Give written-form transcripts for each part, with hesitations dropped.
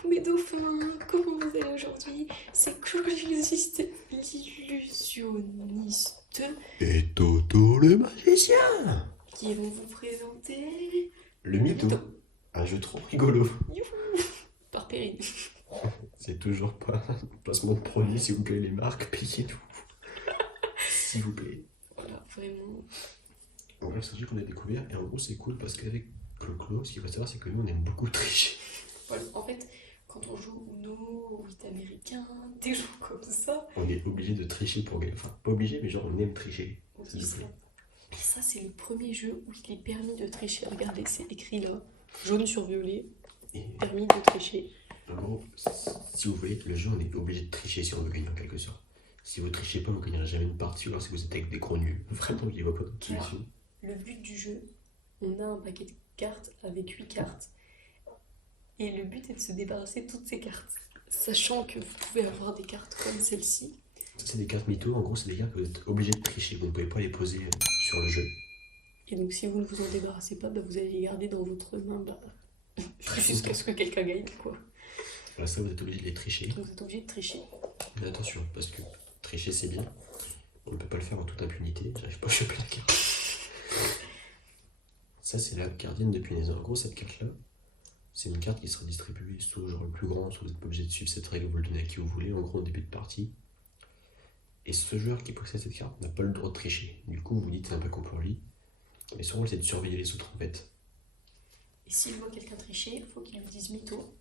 Coucou mes dauphins, comment vous allez aujourd'hui? C'est Clogis l'illusionniste Et Toto le magicien. qui vont vous présenter Le mytho. mytho. Un jeu trop rigolo. Youhou par Perrine. C'est toujours pas un placement de produit, s'il vous plaît, les marques, payez-nous. S'il vous plaît. Voilà, vraiment. En vrai, c'est un jeu qu'on a découvert, et en gros, c'est cool parce qu'avec Clo-Clo, ce qu'il faut savoir, c'est que nous, on aime beaucoup tricher. Voilà. En fait, quand on joue au Uno, au 8 américain, des jeux comme ça, On est obligé de tricher pour gagner. Enfin, pas obligé, mais genre, on aime tricher. on S'il dit vous ça. plaît. Et ça, c'est le premier jeu où il est permis de tricher. Regardez, c'est écrit là, jaune sur violet, Et permis de tricher. en gros, si vous voyez, le jeu, on est obligé de tricher si on veut gagner en quelque sorte. Si vous trichez pas, vous gagnerez jamais une partie, ou alors si vous êtes avec des gros nuls. Vraiment, il n'y a pas d'autre solution. Le but du jeu, on a un paquet de cartes avec 8 cartes. Et le but est de se débarrasser de toutes ces cartes. Sachant que vous pouvez avoir des cartes comme celle-ci. C'est des cartes mytho, en gros, c'est des cartes que vous êtes obligé de tricher. Vous ne pouvez pas les poser sur le jeu. Et donc si vous ne vous en débarrassez pas, vous allez les garder dans votre main jusqu'à ce que quelqu'un gagne, quoi. Voilà, ça, vous êtes obligé de les tricher. Donc vous êtes obligé de tricher. Mais attention, parce que tricher, c'est bien. On ne peut pas le faire en toute impunité. J'arrive pas à choper la carte. Ça, c'est la gardienne de punaise. En gros, cette carte-là, c'est une carte qui sera distribuée soit au genre le plus grand, soit vous n'êtes pas obligé de suivre cette règle, vous le donnez à qui vous voulez, en gros, au début de partie. Et ce joueur qui possède cette carte n'a pas le droit de tricher. Du coup, vous vous dites c'est un peu con pour lui. Mais son rôle, c'est de surveiller les autres en fait. Et s'il voit quelqu'un tricher, il faut qu'il lui dise mytho.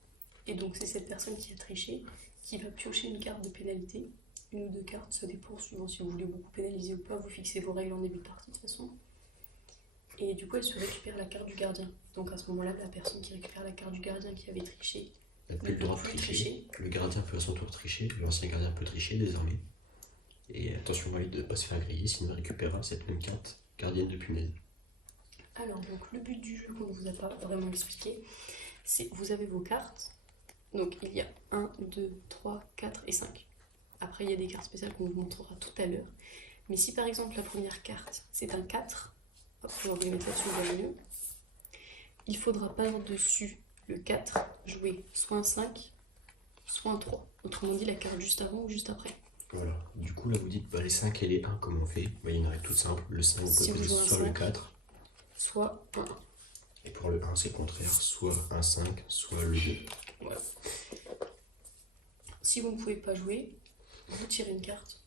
Et donc c'est cette personne qui a triché qui va piocher une carte de pénalité. Une ou deux cartes, ça dépend suivant si vous voulez beaucoup pénaliser ou pas. Vous fixez vos règles en début de partie de toute façon. Et du coup, elle se récupère la carte du gardien. Donc à ce moment-là, la personne qui récupère la carte du gardien qui avait triché, Il n'a plus le droit de tricher. Le gardien peut à son tour tricher. L'ancien gardien peut tricher désormais. Et attention à lui de ne pas se faire griller, sinon il récupérera cette même carte gardienne de punaise. alors, donc le but du jeu qu'on ne vous a pas vraiment expliqué, c'est vous avez vos cartes. Donc il y a 1, 2, 3, 4 et 5. Après, il y a des cartes spéciales qu'on vous montrera tout à l'heure. Mais si par exemple la première carte c'est un 4, hop, je vais vous les mettre là-dessus, vous voyez mieux. Il faudra par-dessus le 4 jouer soit un 5, soit un 3. Autrement dit, la carte juste avant ou juste après. Voilà. Du coup, là, vous dites bah, les 5 et les 1, comment on fait? Bah, il y en a une règle toute simple. Le 5, vous Si pouvez vous poser jouez un soit le 5. 4. Soit un 1. Et pour le 1, c'est le contraire. Soit un 5, soit le 2. Voilà. Si vous ne pouvez pas jouer, vous tirez une carte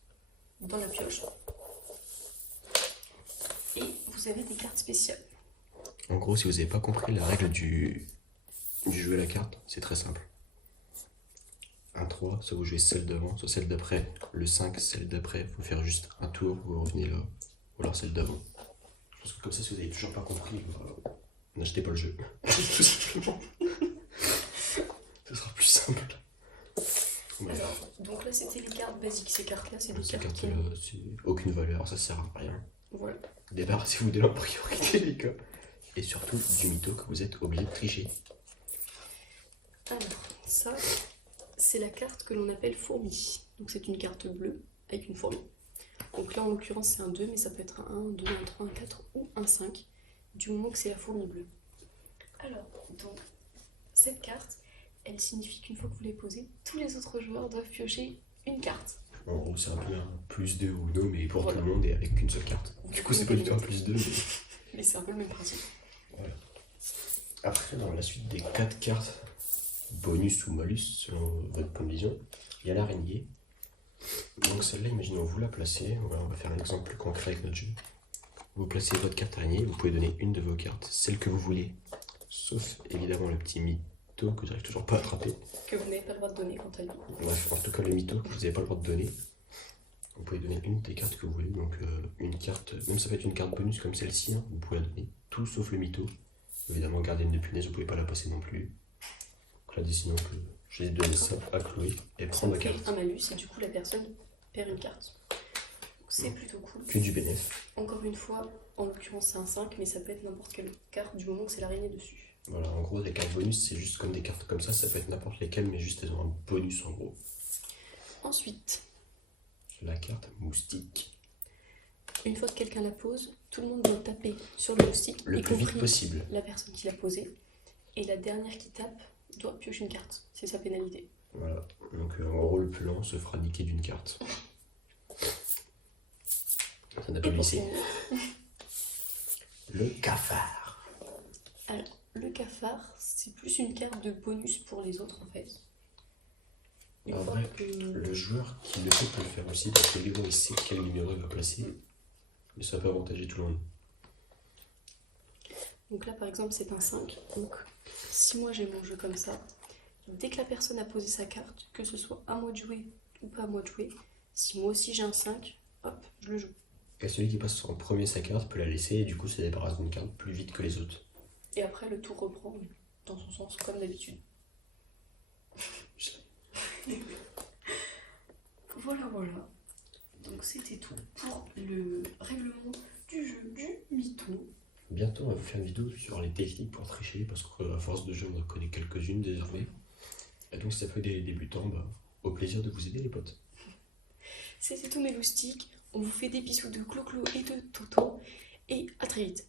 dans la pioche. Et vous avez des cartes spéciales. En gros, si vous n'avez pas compris la règle du jeu à la carte, c'est très simple. Un 3, soit vous jouez celle d'avant, soit celle d'après. Le 5, celle d'après, il faut faire juste un tour, vous revenez là. Ou alors celle d'avant. Je pense que comme ça, si vous n'avez toujours pas compris, n'achetez pas le jeu. Tout simplement. Ce sera plus simple. Bref. Alors, donc là c'était les cartes basiques. Ces cartes-là, c'est des Ces cartes qui... cartes-là, c'est aucune valeur, ça sert à rien. Voilà. Débarrassez-vous de la priorité, les gars. Et surtout du mytho que vous êtes obligé de tricher. Alors, ça, c'est la carte que l'on appelle fourmi. Donc c'est une carte bleue avec une fourmi. Donc là, en l'occurrence, c'est un 2, mais ça peut être un 1, un 2, un 3, un 4 ou un 5, du moment que c'est la fourmi bleue. Alors, donc, cette carte, elle signifie qu'une fois que vous l'avez posée, tous les autres joueurs doivent piocher une carte. En gros, c'est un peu un plus 2 ou non, mais pour Voilà. tout le monde et avec qu'une seule carte. Du coup, c'est pas du tout un plus 2. Mais... Mais c'est un peu le même principe. Voilà. Après, dans la suite des 4 cartes, bonus ou malus, selon votre point de vision, il y a l'araignée. Donc celle-là, imaginons vous la placez. Voilà, on va faire un exemple plus concret avec notre jeu. Vous placez votre carte araignée, vous pouvez donner une de vos cartes, celle que vous voulez. Sauf évidemment le petit mytho que j'arrive toujours pas à attraper. Que vous n'avez pas le droit de donner quant à lui. Bref, en tout cas le mytho que vous n'avez pas le droit de donner. Vous pouvez donner une des cartes que vous voulez, donc une carte, même ça peut être une carte bonus comme celle-ci, hein, vous pouvez la donner, tout sauf le mytho. Évidemment, gardienne de punaise, vous pouvez pas la passer non plus. Donc là, décidons que je vais donner ça à Chloé et prendre la Ça fait carte. un malus et du coup la personne perd une carte. Donc c'est plutôt cool. Que du bénéf. Encore une fois, en l'occurrence c'est un 5, mais ça peut être n'importe quelle carte du moment que c'est l'araignée dessus. Voilà, en gros, les cartes bonus, c'est juste comme des cartes comme ça peut être n'importe lesquelles, mais juste elles ont un bonus en gros. Ensuite, La carte moustique. une fois que quelqu'un la pose, tout le monde doit taper sur le moustique, Le y plus vite compris possible. la personne qui l'a posée. Et la dernière qui tape doit piocher une carte. C'est sa pénalité. Voilà. Donc en gros, le plus lent se fera niquer d'une carte. Ça n'a pas Et pour glissé. finir, Le cafard. alors, le cafard, c'est plus une carte de bonus pour les autres en fait. Une En fois vrai, que... le joueur qui le fait peut le faire aussi parce que lui, il sait quel numéro il va placer. Mais ça peut avantager tout le monde. Donc là par exemple c'est un 5. Donc si moi j'ai mon jeu comme ça, dès que la personne a posé sa carte, que ce soit à moi de jouer ou pas à moi de jouer, si moi aussi j'ai un 5, hop, je le joue. Et celui qui passe en premier sa carte peut la laisser et du coup se débarrasse d'une carte plus vite que les autres. Et après le tour reprend dans son sens comme d'habitude. Voilà, voilà. Donc c'était tout pour le règlement du jeu du mytho. Bientôt, on va vous faire une vidéo sur les techniques pour tricher parce qu'à force de jeu, on en connaît quelques-unes désormais. Et donc, si ça peut aider les débutants, bah, au plaisir de vous aider, les potes. C'était tout mes loustiques. On vous fait des bisous de Clo-Clo et de Toto. Et à très vite.